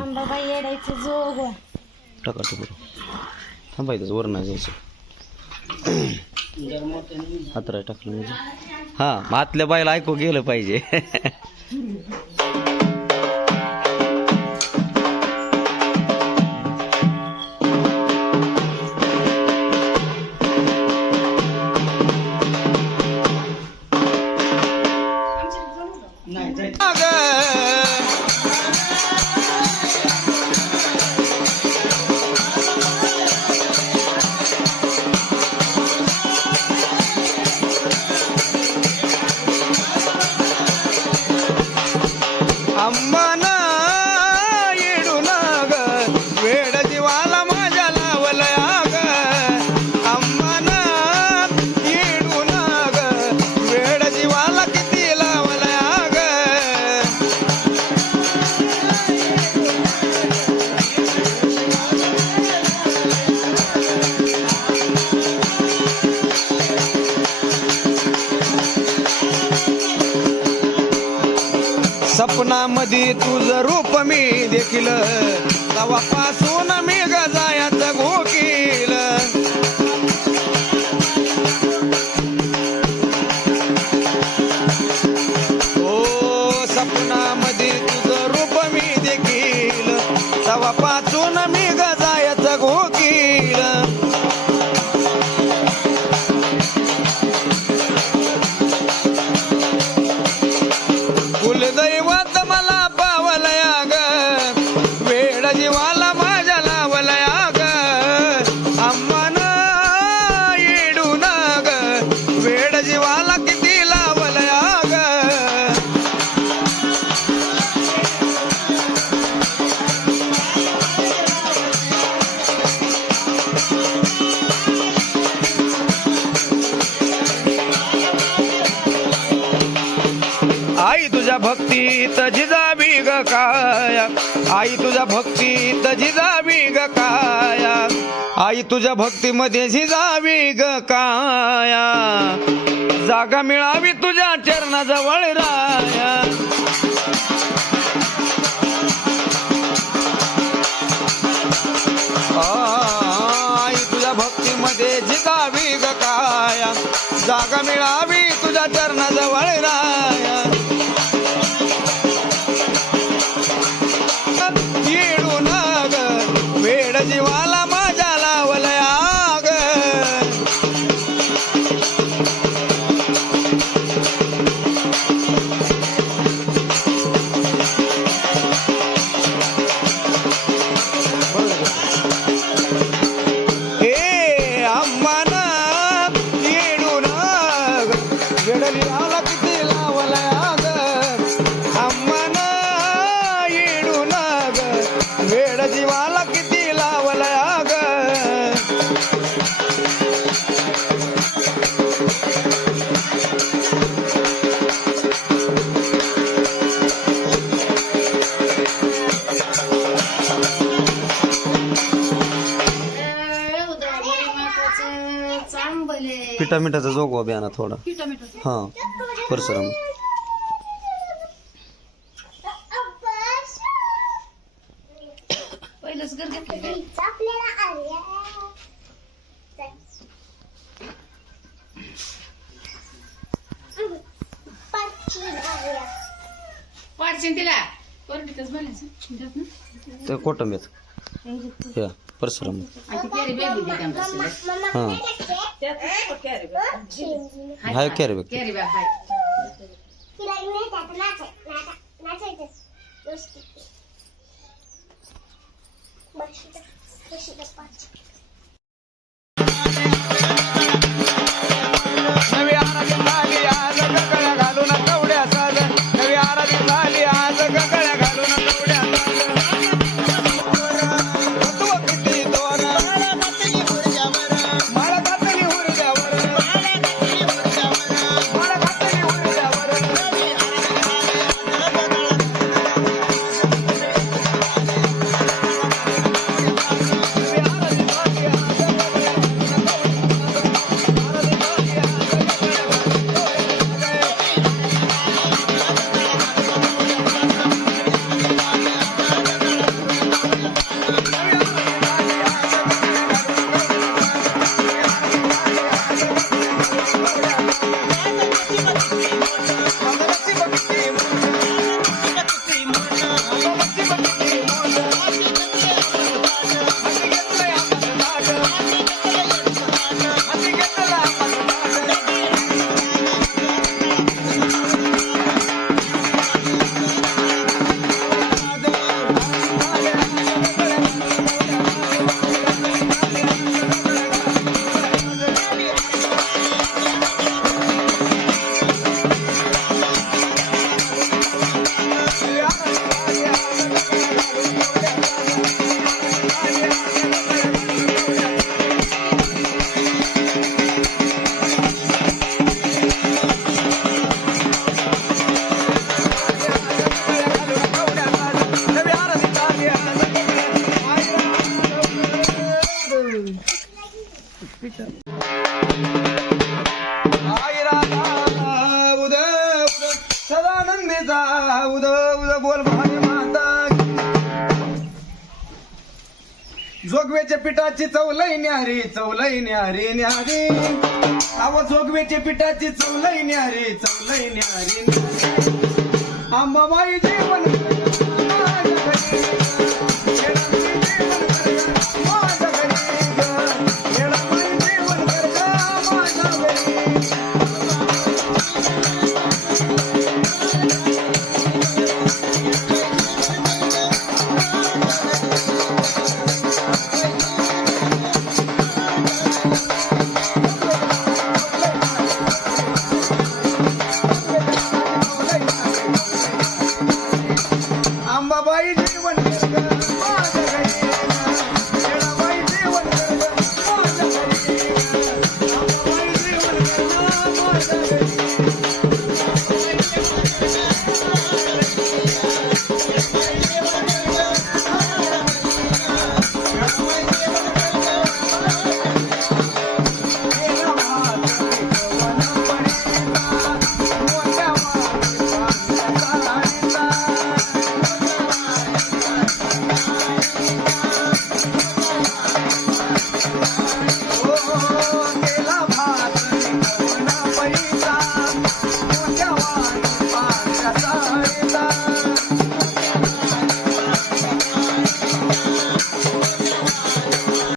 अंबाबाई येडायचं जोग. टाका बरं. थांबायचं वर नाही जायचं. हातराय टाकलं म्हणजे. हां मग आतल्या बायला ऐकू गेलं पाहिजे. अंबाना सपनामध्ये तुझं रूप मी देखील तवापासून मी आई तुझ्या भक्तीत जिजावी ग काया. आई तुझ्या भक्तीत जिजावी ग काया. आई तुझ्या भक्तीमध्ये झिजावी ग काया. जागा मिळावी तुझ्या चरणाजवळ राया. आई तुझ्या भक्तीमध्ये जिजावी ग काया. जागा मिळावी तुझ्या चरणाजवळ राया. वाला पिठा मिठाचा जोगवा बियाणा थोडा. हा परसराम तिला. कोटंबीत. या. परसराम बसलेल्या. हा. Hi carry bag carry bag जोगवेच्या पिठाची चवलई न्यारी चवलई न्यारी न्यारी. आव जोगवेच्या पिठाची चवलई न्यारी चवलई न्यारी आंबाबाई देवन